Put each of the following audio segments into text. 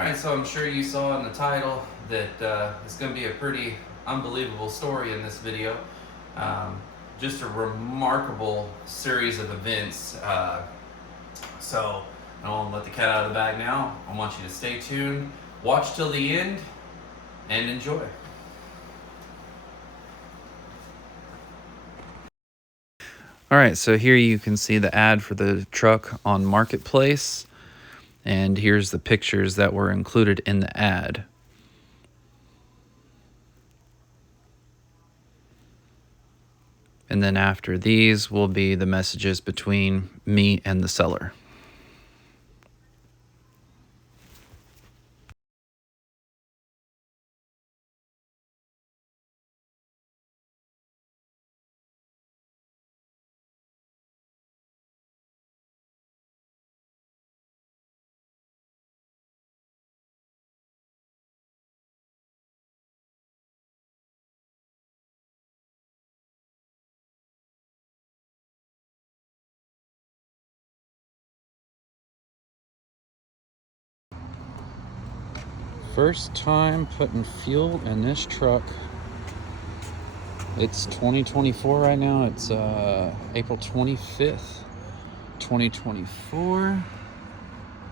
Alright, so I'm sure you saw in the title that it's going to be a pretty unbelievable story in this video. Just a remarkable series of events. So I don't want to let the cat out of the bag now. I want you to stay tuned, watch till the end, and enjoy. Alright, so here you can see the ad for the truck on Marketplace. And here's the pictures that were included in the ad. And then after these will be the messages between me and the seller. First time putting fuel in this truck. It's 2024 right now. It's April 25th, 2024. I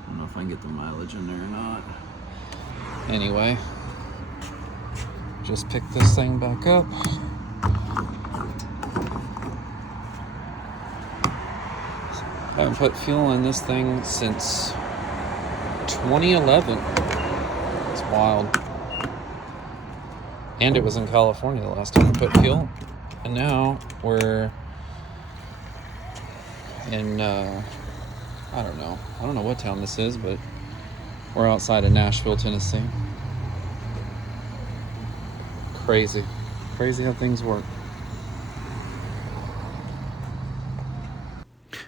don't know if I can get the mileage in there or not. Anyway, just picked this thing back up. I haven't put fuel in this thing since 2011. It's wild. And it was in California the last time I put fuel. And now we're in, I don't know what town this is, but we're outside of Nashville, Tennessee. Crazy how things work.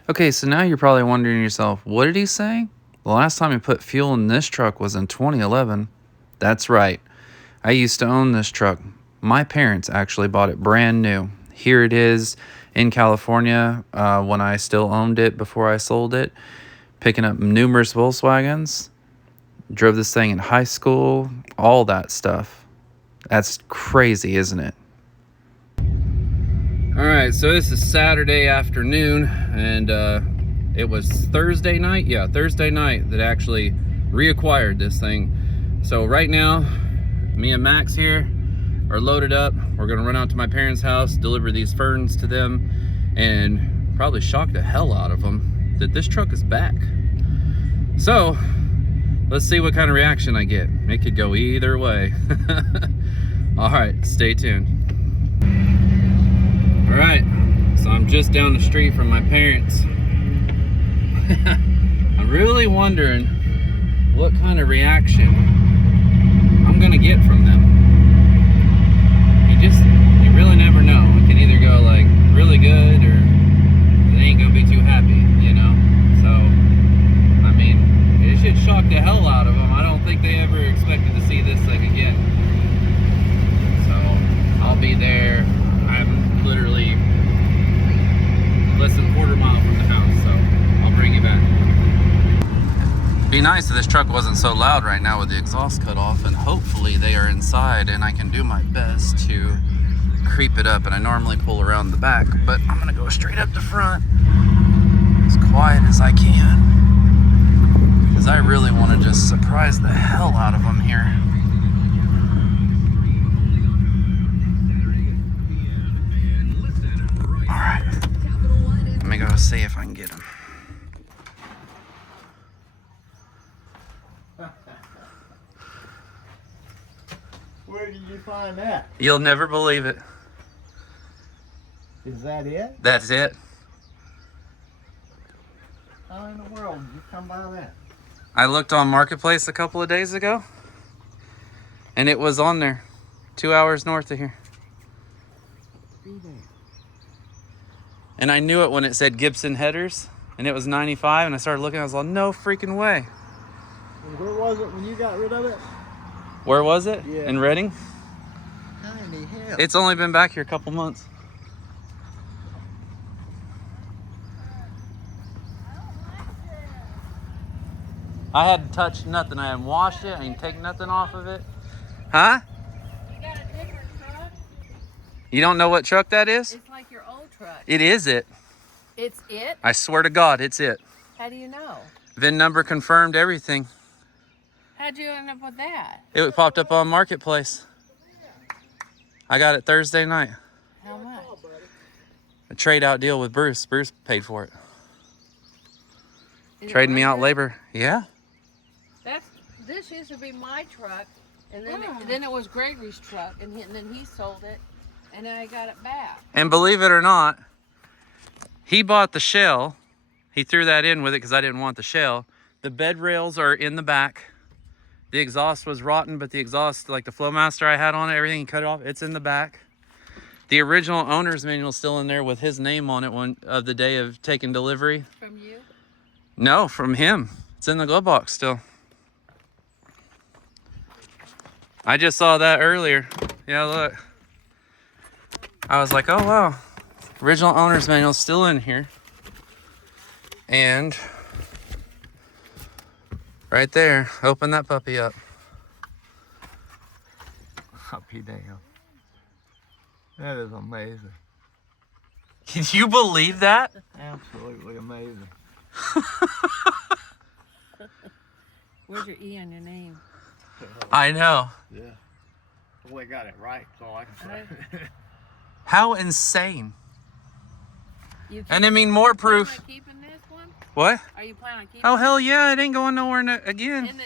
Okay, so now you're probably wondering to yourself, what did he say? The last time he put fuel in this truck was in 2011. That's right. I used to own this truck. My parents actually bought it brand new. Here it is in California when I still owned it before I sold it. Picking up numerous Volkswagens. Drove this thing in high school. All that stuff. That's crazy, isn't it? Alright, so this is Saturday afternoon, and it was Thursday night? Yeah, Thursday night that I actually reacquired this thing. So right now, me and Max here are loaded up. We're gonna run out to my parents' house, deliver these ferns to them, and probably shock the hell out of them that this truck is back. So, let's see what kind of reaction I get. It could go either way. Alright, stay tuned. Alright, so I'm just down the street from my parents. I'm really wondering what kind of reaction I'm gonna get from them. You really never know. It can either go like really good or they ain't gonna be too happy, you know? So, I mean, it should shock the hell out of them. I don't think they ever expected to see this thing again. So, I'll be there. I'm literally less than a quarter mile from the house, so I'll bring you back. Be nice if this truck wasn't so loud right now with the exhaust cut off, and hopefully they are inside and I can do my best to creep it up. And I normally pull around the back, but I'm gonna go straight up the front as quiet as I can, because I really want to just surprise the hell out of them here. Alright, let me go see if I can get him. Where did you find that? You'll never believe it. Is that it? That's it. How in the world did you come by that? I looked on Marketplace a couple of days ago, and it was on there, 2 hours north of here. Be there. And I knew it when it said Gibson headers, and it was 95, and I started looking, I was like, no freaking way. And where was it when you got rid of it? Where was it? Yeah. In Reading? Tiny hell. It's only been back here a couple months. I hadn't touched nothing. I hadn't washed it. I ain't taken nothing off of it. Huh? You got a different truck? You don't know what truck that is? It's like your old truck. It is it. It's it? I swear to God, it's it. How do you know? VIN number confirmed, everything. How'd you end up with that? It popped up on Marketplace. I got it Thursday night. How much? A trade out deal with Bruce. Bruce paid for it. Is it Trading me out under? labor. Yeah. This used to be my truck, and then it was Gregory's truck, and then he sold it, and then I got it back. And believe it or not, he bought the shell. He threw that in with it because I didn't want the shell. The bed rails are in the back. The exhaust was rotten, but the exhaust, like the Flowmaster I had on it, everything he cut it off, it's in the back. The original owner's manual is still in there with his name on it one of the day of taking delivery. From you? No, from him. It's in the glove box still. I just saw that earlier. Yeah, look. I was like, oh wow. Original owner's manual still in here. And right there, open that puppy up. Puppy damn. That is amazing. Can you believe that? Absolutely amazing. Where's your E on your name? I know. Yeah. We got it right, so I can say. How insane. You And I mean, more proof. Plan on keeping this one? What? Are you planning on keeping Oh, it? hell yeah, it ain't going nowhere again. And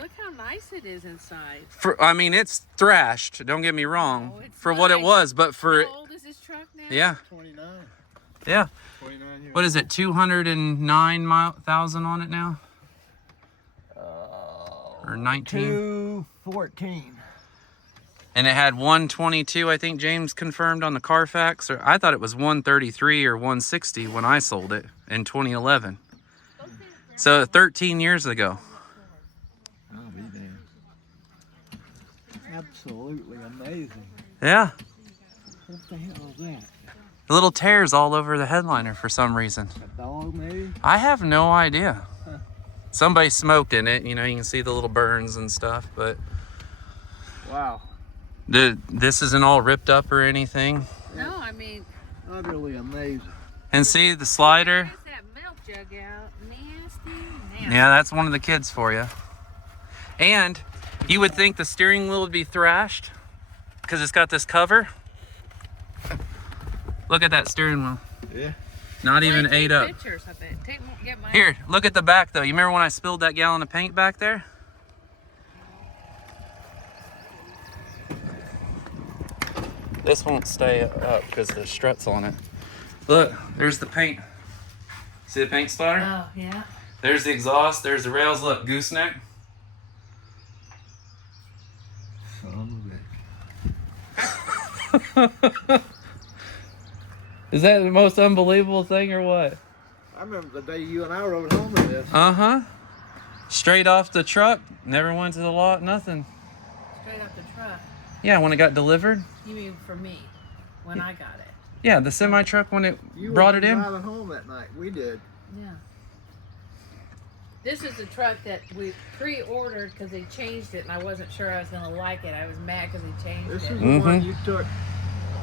look how nice it is inside. I mean, it's thrashed, don't get me wrong, Oh, it's for what it nice. was, but for, How old is this truck now? yeah, 29. yeah. 29 years. What is it, 209,000 on it now? Or 19? 214. And it had 122, I think James confirmed on the Carfax. Or I thought it was 133 or 160 when I sold it in 2011. So 13 years ago. I'll be damned. Absolutely amazing. Yeah. What the hell is that? Little tears all over the headliner for some reason. A dog, maybe? I have no idea. Somebody smoked in it, you know, you can see the little burns and stuff, but Wow. this isn't all ripped up or anything. No, I mean, Utterly amazing. And see the slider? there's that milk jug out. Nasty. Yeah, that's one of the kids for you. And you would think the steering wheel would be thrashed because it's got this cover. Look at that steering wheel. Yeah. Not even Take ate up. pictures of it. Get mine. Here, look at the back though. You remember when I spilled that gallon of paint back there? This won't stay up because the strut's on it. Look, there's the paint. See the paint splatter? Oh, yeah. There's the exhaust, there's the rails. Look, gooseneck. Son Is that the most unbelievable thing or what? I remember the day you and I rode home in this. Uh-huh. Straight off the truck. Never went to the lot, nothing. Straight up the truck. Yeah, when it got delivered. You mean for me, when I got it. Yeah, the semi-truck when it You brought it wasn't in. driving home that night. We did. Yeah. This is the truck that we pre-ordered because they changed it and I wasn't sure I was going to like it. I was mad because they changed This it. is the one you took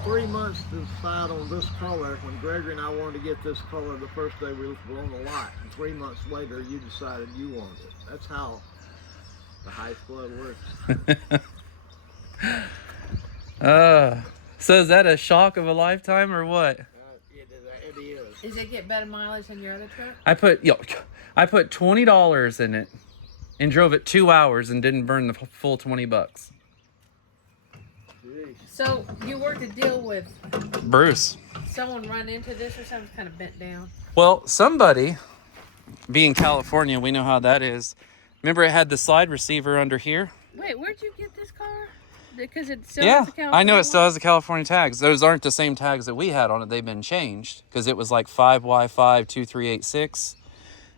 3 months to decide on this color when Gregory and I wanted to get this color the first day we were on the lot. And 3 months later, you decided you wanted it. That's how the high blood works. So is that a shock of a lifetime or what? It is. Does it get better mileage than your other truck? I put $20 in it and drove it 2 hours and didn't burn the full $20. Jeez. So you worked a deal with Bruce. someone run into this or something kind of bent down? Well, somebody, being California, we know how that is. Remember it had the slide receiver under here? Wait, where'd you get this car? Because it still Yeah, has the California I know it still one? has the California tags. Those aren't the same tags that we had on it. They've been changed because it was like 5Y52386.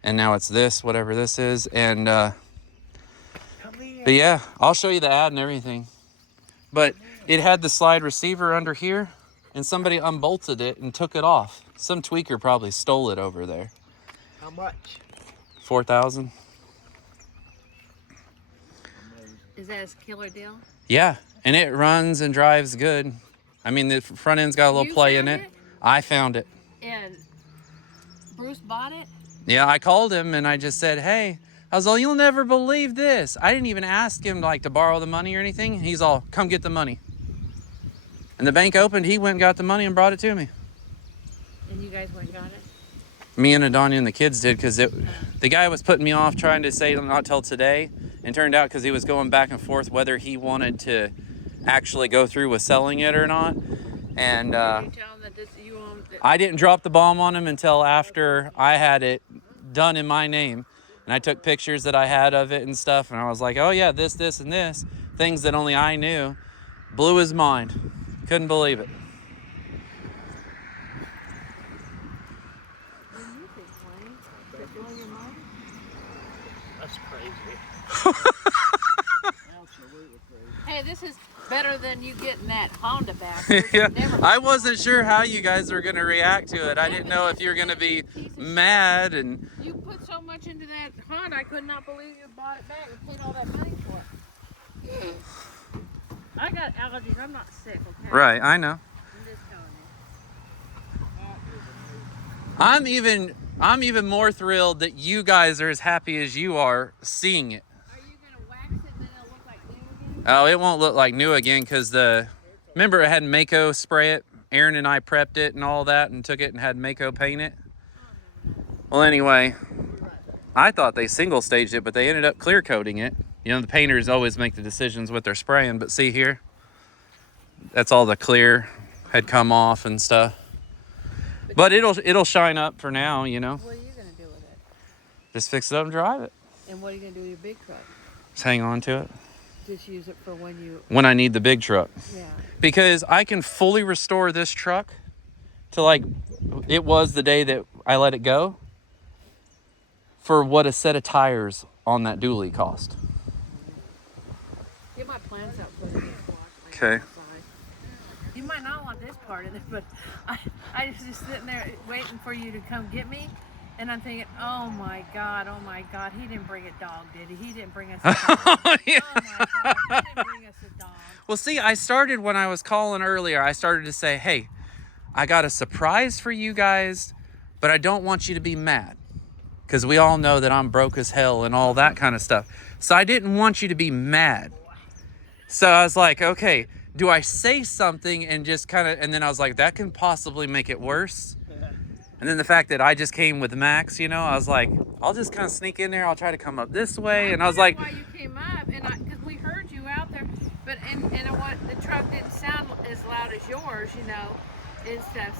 And now it's this, whatever this is. And, but yeah, I'll show you the ad and everything. But it had the slide receiver under here and somebody unbolted it and took it off. Some tweaker probably stole it over there. How much? 4,000. Is that a killer deal? Yeah, and it runs and drives good. I mean, the front end's got a little You play in found it. it? I found it. And Bruce bought it? Yeah, I called him and I just said, hey, I was all, you'll never believe this. I didn't even ask him like to borrow the money or anything. He's all, come get the money. And the bank opened, he went and got the money and brought it to me. And you guys went and got it? Me and Adonia and the kids did, because the guy was putting me off trying to say not till today, and turned out because he was going back and forth whether he wanted to actually go through with selling it or not. And Did you tell him that you owned it? I didn't drop the bomb on him until after I had it done in my name, and I took pictures that I had of it and stuff, and I was like, oh yeah, this, and this, things that only I knew. Blew his mind. Couldn't believe it. That's crazy. Absolutely crazy. Hey, this is better than you getting that Honda back. Yeah, Never- I wasn't sure how you guys were gonna react to it. I didn't know if you were gonna be mad and. You put so much into that Honda, I could not believe you bought it back and paid all that money for it. I got allergies. I'm not sick, okay? Right, I know. I'm just telling you. I'm even more thrilled that you guys are as happy as you are seeing it. Are you going to wax it and then it'll look like new again? Oh, it won't look like new again because remember it had Mako spray it. Aaron and I prepped it and all that and took it and had Mako paint it. Well, anyway, I thought they single staged it, but they ended up clear coating it. You know, the painters always make the decisions with their spraying, but see here, that's all the clear had come off and stuff. But it'll shine up for now, you know. What are you going to do with it? Just fix it up and drive it. And what are you going to do with your big truck? Just hang on to it. Just use it for when I need the big truck. Yeah. Because I can fully restore this truck to like it was the day that I let it go for what a set of tires on that dually cost. Get my plans out for the next walk. Okay. You might not want this part of it, but I was just sitting there waiting for you to come get me. And I'm thinking, oh my God, he didn't bring a dog, did he? He didn't bring us a dog. Yeah. Oh my God, he didn't bring us a dog. Well, see, I started when I was calling earlier, I started to say, hey, I got a surprise for you guys, but I don't want you to be mad. Because we all know that I'm broke as hell and all that kind of stuff. So I didn't want you to be mad. So I was like, okay, do I say something and just kind of, and then I was like, that can possibly make it worse. And then the fact that I just came with Max, you know, I was like, I'll just kind of sneak in there. I'll try to come up this way. And I was like, why you came up, and because we heard you out there, but and the truck didn't sound as loud as yours, you know, and stuff.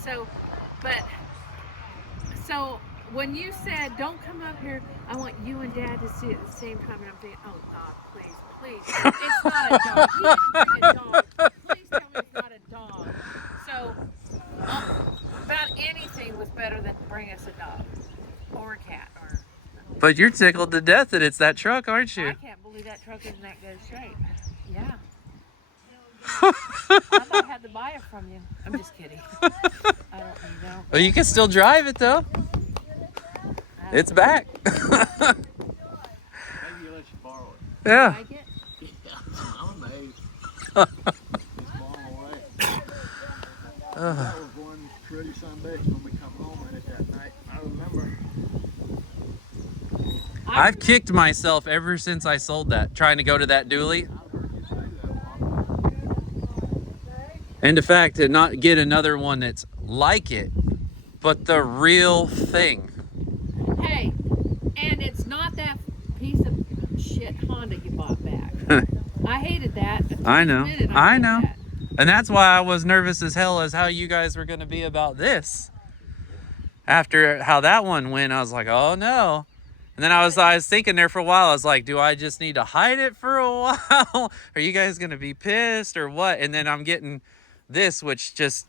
So when you said, don't come up here, I want you and Dad to see it at the same time, and I'm thinking, oh God, please, it's not a dog. He didn't bring a dog. Please tell me it's not a dog. So about anything was better than bring us a dog or a cat or. but you're tickled to death that it's that truck, aren't you? I can't believe that truck isn't that good shape. Yeah. I might have to buy it from you. I'm just kidding. I don't know. Well, you can still drive it though. It's back. Maybe you let you borrow it. Yeah. Like it? Yeah, I'm amazed. It's blown away. That was one pretty Sunday when we come home in it that night. I remember. I've kicked myself ever since I sold that, trying to go to that dually. I've heard you say that one. And the fact to not get another one that's like it, but the real thing. Hey, and it's not that piece of shit Honda you bought back. I hated that. I know. I hated know. that. And that's why I was nervous as hell as how you guys were going to be about this. After how that one went, I was like, oh no. And then I was thinking there for a while. I was like, do I just need to hide it for a while? Are you guys going to be pissed or what? And then I'm getting this, which just,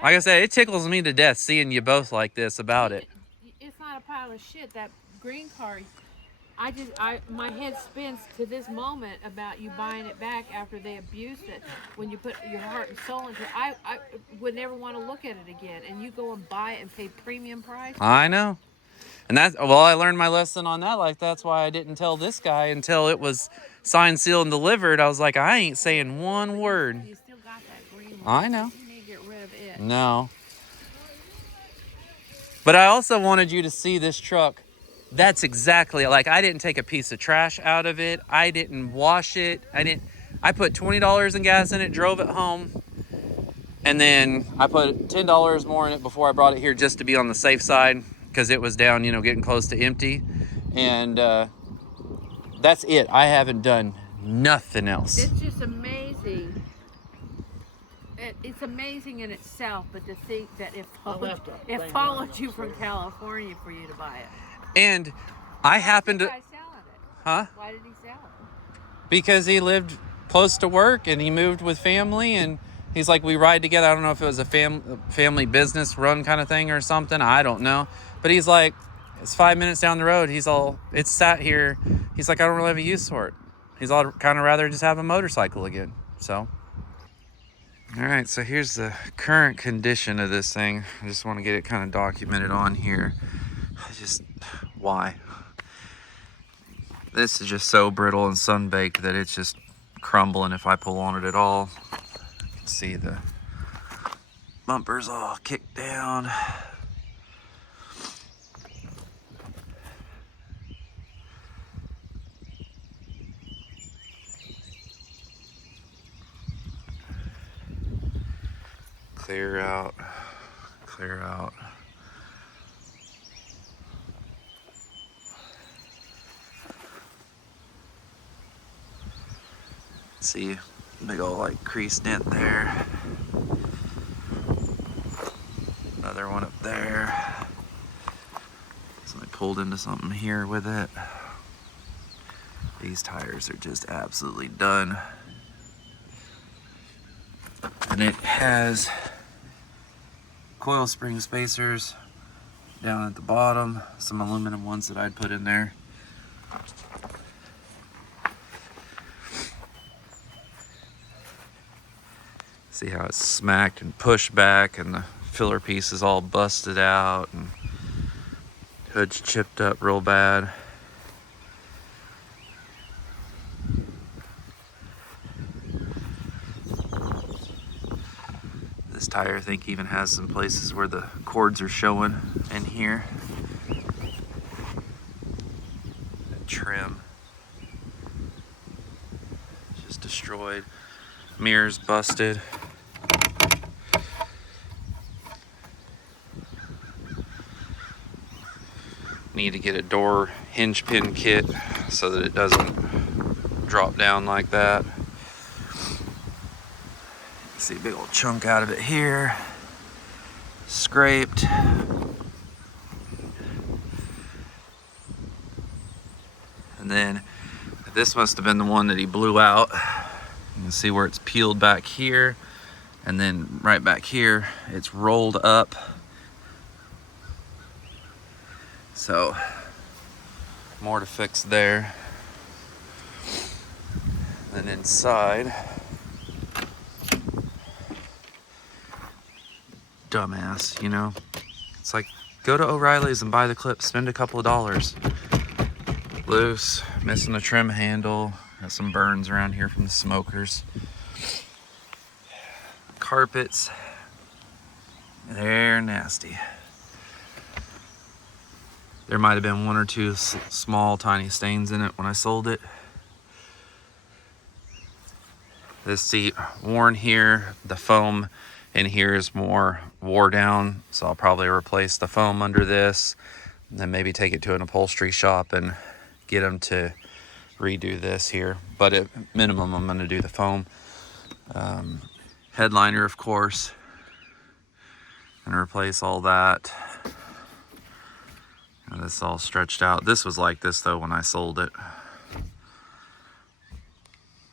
like I said, it tickles me to death seeing you both like this about it. It's not a pile of shit. That green car, my head spins to this moment about you buying it back after they abused it. When you put your heart and soul into it, I would never want to look at it again. And you go and buy it and pay premium price. I know. And well, I learned my lesson on that. Like, that's why I didn't tell this guy until it was signed, sealed, and delivered. I was like, I ain't saying one word. You still got that green I one. know. You need to get rid of it. No. But I also wanted you to see this truck. That's exactly, like, I didn't take a piece of trash out of it. I didn't wash it. I put $20 in gas in it, drove it home. And then I put $10 more in it before I brought it here just to be on the safe side because it was down, you know, getting close to empty. And that's it. I haven't done nothing else. It's just amazing. It's amazing in itself, but to think that it followed you from California for you to buy it. And I happened to... Why did he sell it? Huh? Why did he sell it? Because he lived close to work and he moved with family, and he's like, we ride together. I don't know if it was a family business run kind of thing or something. I don't know. But he's like, it's 5 minutes down the road. He's all, it's sat here. He's like, I don't really have a use for it. He's all kind of rather just have a motorcycle again. So, all right. So here's the current condition of this thing. I just want to get it kind of documented on here. Why? This is just so brittle and sun-baked that it's just crumbling if I pull on it at all. You can see the bumpers all kicked down. Clear out, clear out. See, big old like crease dent there. Another one up there. So I pulled into something here with it. These tires are just absolutely done. And it has coil spring spacers down at the bottom, some aluminum ones that I'd put in there. See how it's smacked and pushed back, and the filler piece is all busted out, and hood's chipped up real bad. This tire, I think, even has some places where the cords are showing in here. That trim just destroyed. Mirrors busted. Need to get a door hinge pin kit so that it doesn't drop down like that. See a big old chunk out of it here. Scraped. And then this must have been the one that he blew out. You can see where it's peeled back here, and then right back here it's rolled up. So more to fix there. And inside, dumbass, you know, it's like, go to O'Reilly's and buy the clip, spend a couple of dollars. Loose, missing the trim handle, got some burns around here from the smokers. Carpets, they're nasty. There might have been one or two small tiny stains in it when I sold it. This seat worn here, the foam in here is more wore down, so I'll probably replace the foam under this, and then maybe take it to an upholstery shop and get them to redo this here. But at minimum, I'm going to do the foam. Headliner, of course, and replace all that. And this is all stretched out. This was like this though when I sold it.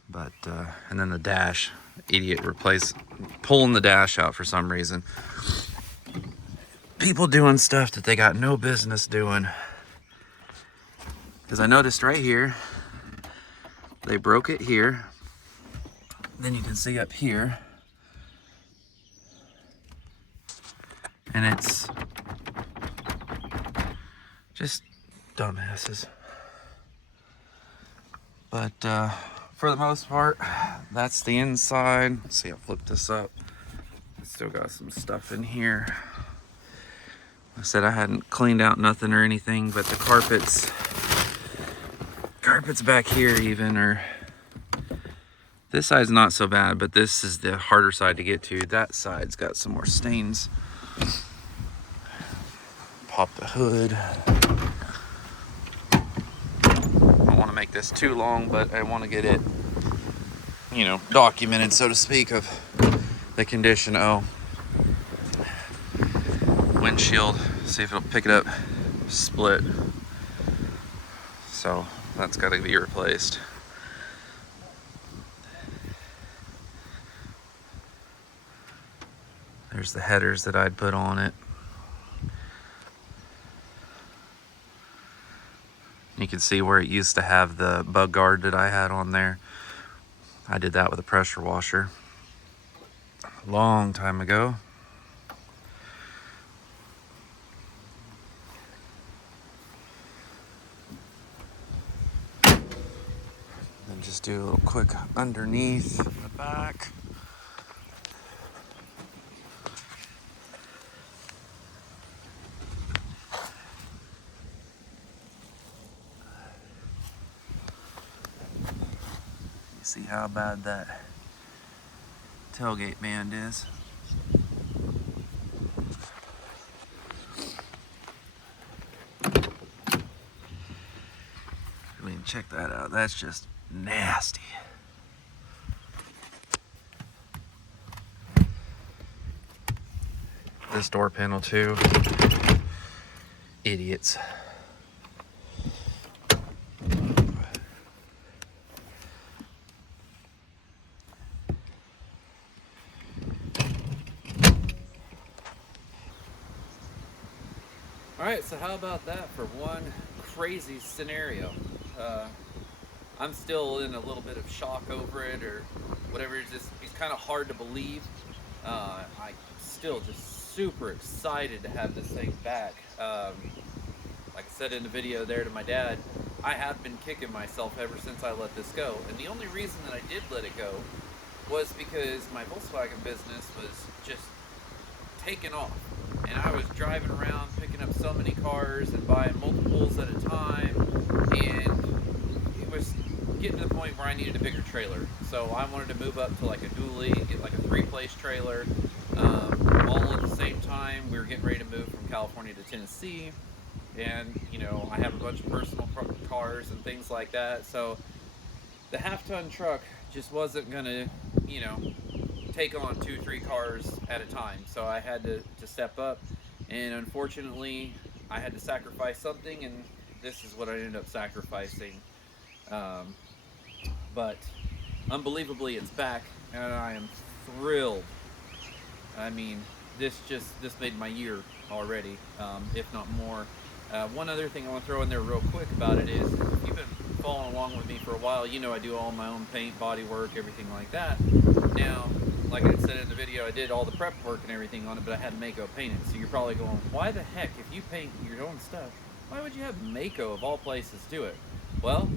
But and then the dash, idiot pulling the dash out for some reason. People doing stuff that they got no business doing. Because I noticed right here, they broke it here. Then you can see up here, and it's just Dumbasses. But for the most part, that's the inside. Let's see, I'll flip this up. Still got some stuff in here. I said I hadn't cleaned out nothing or anything, but the carpets back here even are, this side's not so bad, but this is the harder side to get to. That side's got some more stains. Pop the hood. I don't want to make this too long, but I want to get it, you know, documented, so to speak, of the condition. Oh, windshield, see if it'll pick it up, split. So that's got to be replaced. There's the headers that I'd put on it. You can see where it used to have the bug guard that I had on there. I did that with a pressure washer a long time ago. Then just do a little quick underneath the back. See how bad that tailgate band is. I mean, check that out. That's just nasty. This door panel too. Idiots. All right, so how about that for one crazy scenario? I'm still in a little bit of shock over it, or whatever. It's kind of hard to believe. I'm still just super excited to have this thing back. Like I said in the video there to my dad, I have been kicking myself ever since I let this go. And the only reason that I did let it go was because my Volkswagen business was just taking off. And I was driving around picking up so many cars and buying multiples at a time, and it was getting to the point where I needed a bigger trailer. So I wanted to move up to like a dually, get like a 3-place trailer. All at the same time, we were getting ready to move from California to Tennessee, and you know, I have a bunch of personal cars and things like that. So the half-ton truck just wasn't gonna, you know, take on 2-3 cars at a time. So I had to step up, and unfortunately I had to sacrifice something, and this is what I ended up sacrificing. But unbelievably it's back, and I am thrilled. I mean, this made my year already, if not more. One other thing I want to throw in there real quick about it is, if you've been following along with me for a while, you know I do all my own paint, body work, everything like that. Now, like I said in the video, I did all the prep work and everything on it, but I had Mako paint it. So you're probably going, why the heck, if you paint your own stuff, why would you have Mako of all places do it? Well,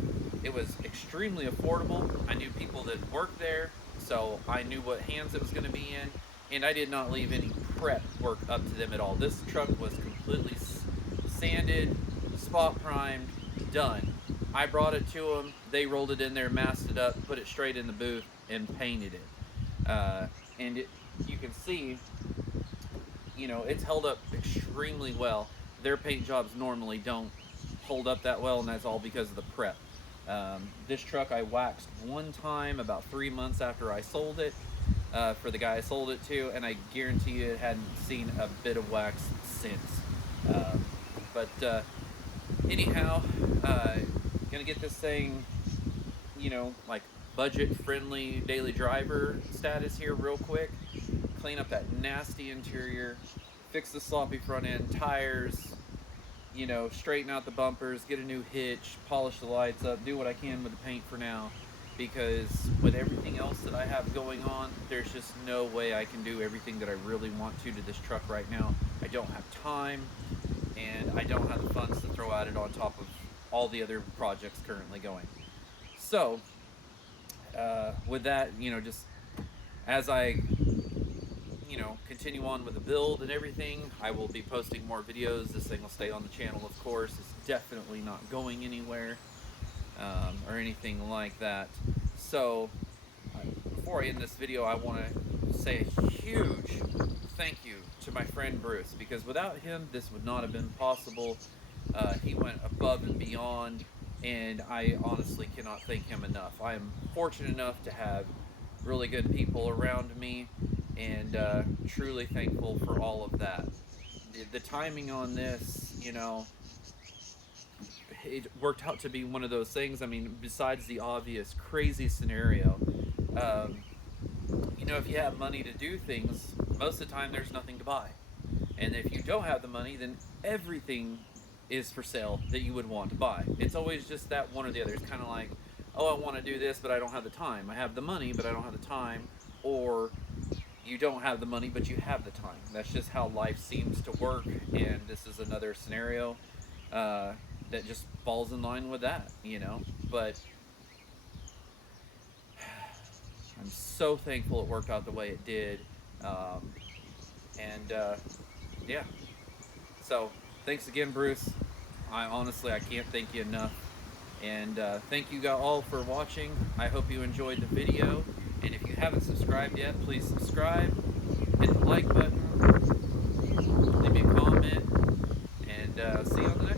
it was extremely affordable. I knew people that worked there, so I knew what hands it was going to be in, and I did not leave any prep work up to them at all. This truck was completely sanded, spot primed, done. I brought it to them, they rolled it in there, masked it up, put it straight in the booth, and painted it. And you can see, you know, it's held up extremely well. Their paint jobs normally don't hold up that well, and that's all because of the prep. This truck I waxed one time about 3 months after I sold it, for the guy I sold it to, and I guarantee you it hadn't seen a bit of wax since. Anyhow, gonna get this thing, you know, like budget-friendly daily driver status here real quick. Clean up that nasty interior, fix the sloppy front end, tires, you know, straighten out the bumpers, get a new hitch, polish the lights up, do what I can with the paint for now, because with everything else that I have going on, there's just no way I can do everything that I really want to this truck right now. I don't have time, and I don't have the funds to throw at it on top of all the other projects currently going. So with that, you know, just as I, you know, continue on with the build and everything, I will be posting more videos. This thing will stay on the channel, of course. It's definitely not going anywhere or anything like that. So before I end this video, I want to say a huge thank you to my friend Bruce, because without him this would not have been possible. He went above and beyond, and I honestly cannot thank him enough. I am fortunate enough to have really good people around me, and truly thankful for all of that. The timing on this, you know, it worked out to be one of those things. I mean, besides the obvious crazy scenario, you know, if you have money to do things, most of the time there's nothing to buy. And if you don't have the money, then everything is for sale that you would want to buy. It's always just that one or the other. It's kind of like, oh, I want to do this, but I don't have the time. I have the money, but I don't have the time. Or you don't have the money, but you have the time. That's just how life seems to work. And this is another scenario that just falls in line with that, you know. But I'm so thankful it worked out the way it did. Yeah. So thanks again, Bruce. I can't thank you enough. And thank you all for watching. I hope you enjoyed the video. And if you haven't subscribed yet, please subscribe. Hit the like button. Leave me a comment. And see you on the next one.